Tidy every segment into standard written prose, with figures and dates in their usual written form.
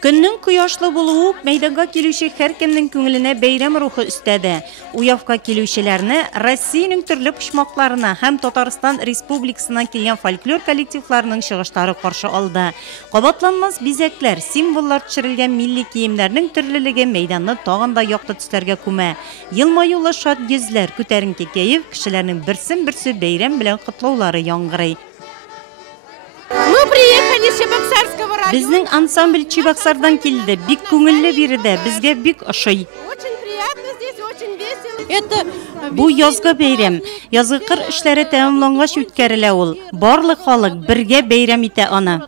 Көннің құяшлы болуы мейданға келуші һәркемнің көңіліне бәйрәм рухы үстәді. Уявқа келушілеріне Россияның түрлі пұшмақларына һәм Татарстан Республикасынан келген фольклор коллективларының шығыштары қаршы алды. Қабатланмас бизеклер, символлар төшерелгән милли киемнәрнең төрлелеге мейданны тагында якты төсләргә күмә. Елмаюлы шат йөзләр, күтәренке кәеф, кешеләрнең берсен-берсе бәйрәм белән котлаулары яңгырый. Мы приехали с Чебоксарского района. Безнең ансамбль Чебоксардан килде. Бик күңелле биредә, безгә бик ошый. Очень приятно здесь, очень весело. Бу язгы бәйрәм. Язгы кыр эшләре тәмамлангач үткәрелә ул. Барлык халык бергә бәйрәм итә аны.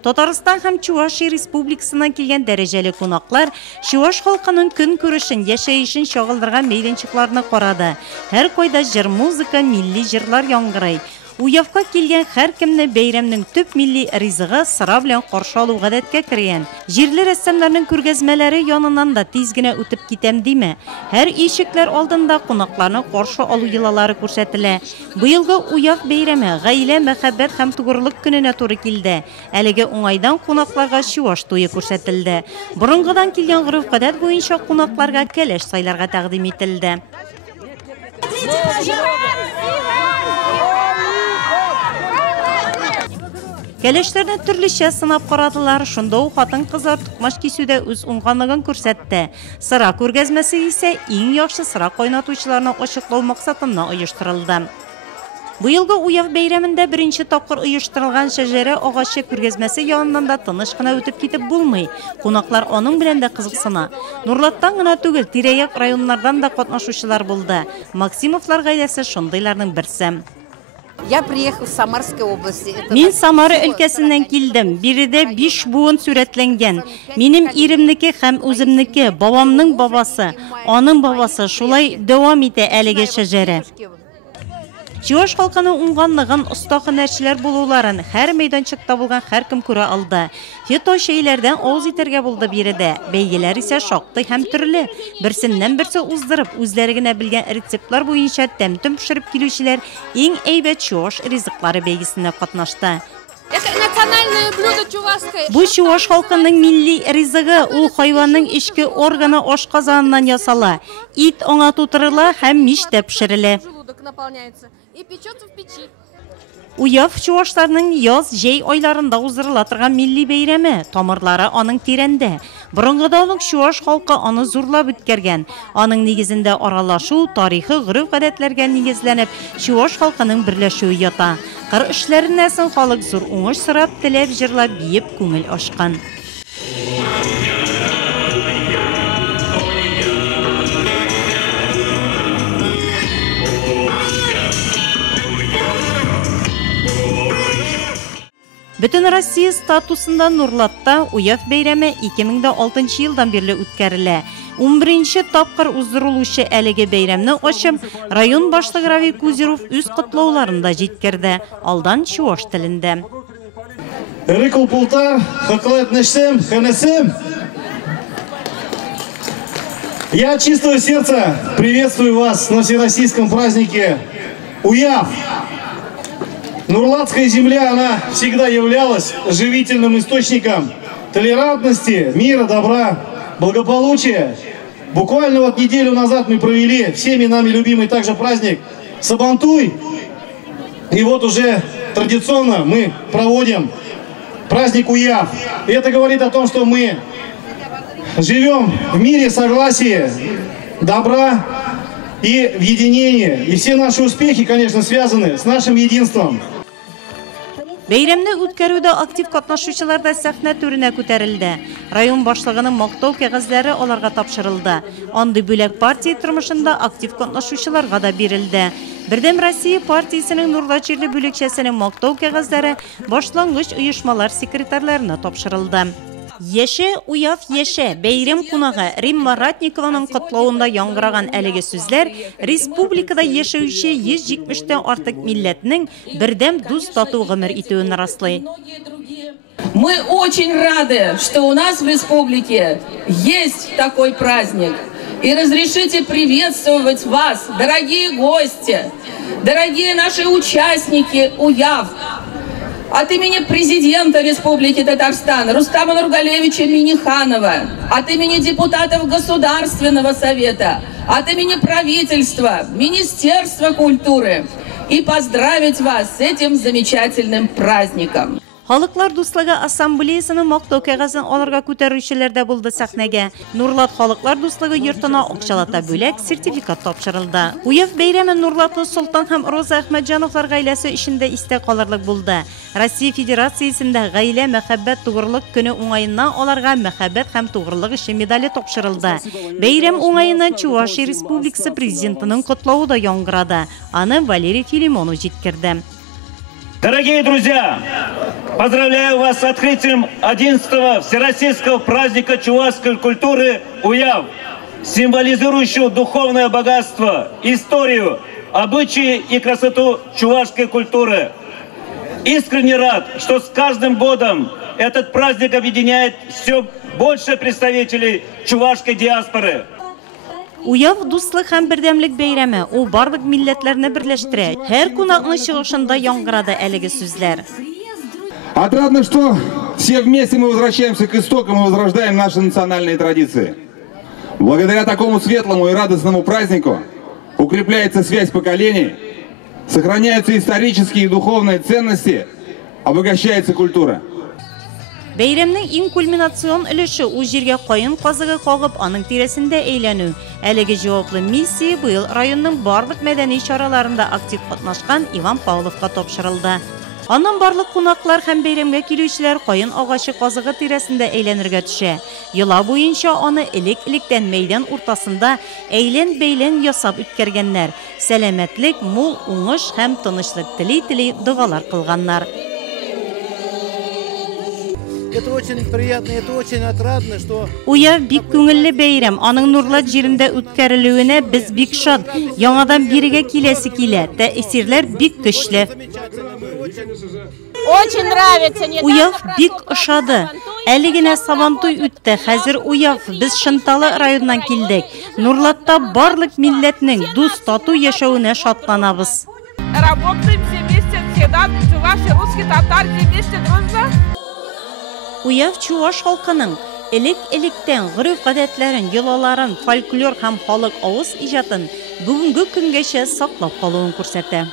Татарстан һәм Чувашия Республикасынан килгән дәрәҗәле кунаклар Чуваш халкының көн күрешен, яшәешен чагылдырган мәйданчыкларны карады. Һәр кайда җыр, музыка, милли җырлар яңгырый. Уявка килгән һәркемне бәйрәмнең төп милли ризыгы сыра белән каршы алу гадәткә кергән. Җирле рәссамнарның күргәзмәләре яныннан да тиз генә үтеп китәм диме. Һәр ишекләр алдында кунакларны каршы алу йолалары күрсәтелә. Быелгы уяв бәйрәме гаилә, мәхәббәт һәм тугрылык көненә туры килде. Әлеге уңайдан кунакларга Чуваш туе күрсәтелде. Борынгыдан килгән гореф-гадәт буенча кунакларга кәләш сайларга тәкъдим ителде. Кәләшләрне төрлечә сынап карадылар. Шунда ук хатын-кызлар тукмаш кисүдә үз уңганлыгын күрсәтте. Сыра күргәзмәсе исә иң яхшы сыра кайнатучыларны ачыклау максатында оештырылды. Быелгы уяв бәйрәмендә беренче тапкыр оештырылган шәҗәрә агачы күргәзмәсе яныннан да тыныч кына үтеп китеп булмый. Кунаклар аның белән дә кызыксына. Нурлаттан гына түгел, тирә-як районнардан да катнашучылар булды. Максимовлар гаиләсе шундыйларның берсе. Я приехал с Самарской области. Мин Самара өлкәсеннән килдем. Биредә 5 буын сүрәтләнгән. Минем иремнеке һәм үземнеке, бабамның бабасы, аның бабасы шулай дәвам итә әлеге шәҗәрә. Чуваш халкының уңганлыгын, оста һөнәрчеләр булуларын һәр мәйданчыкта булган һәркем күрә алды. Фето шәйләрдән авыз итәргә булды биредә. Бәйгеләр исә шактый һәм төрле. Берсеннән-берсе уздырып, үзләре генә белгән рецептлар буенча тәм-том пешереп килүчеләр иң әйбәт чуваш ризыклары бәйгесендә катнашты. Это национальное блюдо чувашское. Бу чуваш халкының милли ризыгы, ул хайванның ичке органы ашказаныннан ясала. Ит аңа тутырыла һәм мичтә пешерелә. Желудок наполняется и печется в печи. Уяв чувашларның яз, җәй айларында уздырыла торган милли бәйрәме, тамырлары аның тирәндә. Борынгыдан ук чуваш халкы аны зурлап үткәргән. Аның нигезендә аралашу, тарихи, гореф-гадәтләргә нигезләнеп, чуваш халкының берләшүе ята. Кыр эшләреннән соң халык зур уңыш сорап, теләп, җырлап, биеп күңел ачкан. Бүтін Россия статусында Нурлатта уяв бәйрәме 2006 елдан бирле үткәрелә. 11-нче тапкыр уздырылучы әлеге бәйрәмне ачып, район башлыгы Равил Кузеров үз котлауларында җиткерде. Алдан чуваш телендә. Рыкыл пултар, хакылат нәшсем, хәнәсем. Я от чистого сердца приветствую вас на всероссийском празднике Уяв. Нурлатская земля, она всегда являлась живительным источником толерантности, мира, добра, благополучия. Буквально вот неделю назад мы провели всеми нами любимый также праздник Сабантуй. И вот уже традиционно мы проводим праздник Уяв. И это говорит о том, что мы живем в мире, согласия, добра и в единении. И все наши успехи, конечно, связаны с нашим единством. Бәйрәмне үткәрүдә актив катнашучылар да сәхнә түренә күтәрелде. Район башлыгының мактау кәгазьләре аларга тапшырылды. Андый бүләк партия тормышында актив катнашучыларга да бирелде. Бердәм Россия партиясенең Нурла җирле бүлекчәсенең мактау кәгазьләре башлангыч оешмалар секретарьларына тапшырылды. Еше уяв еше бәйрем кунагы Римма Ратникованың котлауында яңгыраган әлеге сүзләр республикада яшәүче 170-тән артык милләтнең бердәм дус тату гомер итүен раслый. Мы очень рады, что у нас в республике есть такой праздник. И разрешите приветствовать вас, дорогие гости, дорогие наши участники УЯВ. От имени президента Республики Татарстан Рустама Нургалевича Миниханова, от имени депутатов Государственного совета, от имени правительства, Министерства культуры и поздравить вас с этим замечательным праздником. Халыклар дуслыгы ассамблеясының мактау кәгазен аларга күтәрүчеләр дә булды сәхнәгә. Нурлат халыклар дуслыгы йортына акчалата бүләк сертификат тапшырылды. Уяв бәйрәме Нурлатлы Солтан һәм Роза Әхмәтҗановлар гаиләсе эшендә истә калырлык булды. Россия Федерациясендә гаилә мәхәббәт тугрылык көне уңаеннан аларга мәхәббәт һәм тугрылык өчен медале тапшырылды. Бәйрәм уңаеннан Чувашия Республикасы президентының котлауы да яңгырады. Аны Валерий Филимонов җиткерде. Дорогие друзья, поздравляю вас с открытием 11-го Всероссийского праздника чувашской культуры УЯВ, символизирующего духовное богатство, историю, обычаи и красоту чувашской культуры. Искренне рад, что с каждым годом этот праздник объединяет все больше представителей чувашской диаспоры. Уяв дуслык һәм бердәмлек бәйрәме, ул барлык милләтләрне берләштерә. Һәр кунакның чыгышында яңгырады әлеге сүзләр. Отрадно, что все вместе мы возвращаемся к истокам и возрождаем наши национальные традиции. Благодаря такому светлому и радостному празднику укрепляется связь поколений, сохраняются исторические и духовные ценности, обогащается культура. Бәйрәмнең иң кульминацион өлеше ул җиргә каен казыгы кагып, аның тирәсендә әйләнү. Әлеге җаваплы миссия быел районның барлык мәдәни чараларында актив катнашкан Иван Павловка тапшырылды. Аннан барлык кунаклар һәм бәйрәмгә килүчеләр каен агачы казыгы тирәсендә әйләнергә төшә. Йола буенча аны элек-электән мәйдан уртасында әйлән-бәйлән ясап үткәргәннәр. Сәламәтлек, мул уңыш һәм тынычлык тели дугалар кылганнар. Это очень приятно, это очень отрадно, что... Уяв бик күңелле бәйрәм, аның Нурлат җирендә үткәрелүенә без бик шат. Яңадан бирегә киләсе килә, тәэсирләр бик көчле. Очень нравится. Уяв бик ошады. Әле генә Сабантуй үтте. Хәзер Уяв, без Шынталы районыннан килдек. Нурлатта барлык милләтнең дус тату яшәвенә шатланабыз. Работаем все вместе, всегда чуваши, русские, татары вместе, дружно. Уяв Чуваш халкының элек-электән гырыф-гадәтләрен, йолаларын, фольклор һәм халык авыз иҗатын бүгенге көнгәчә саклап калуын күрсәтә.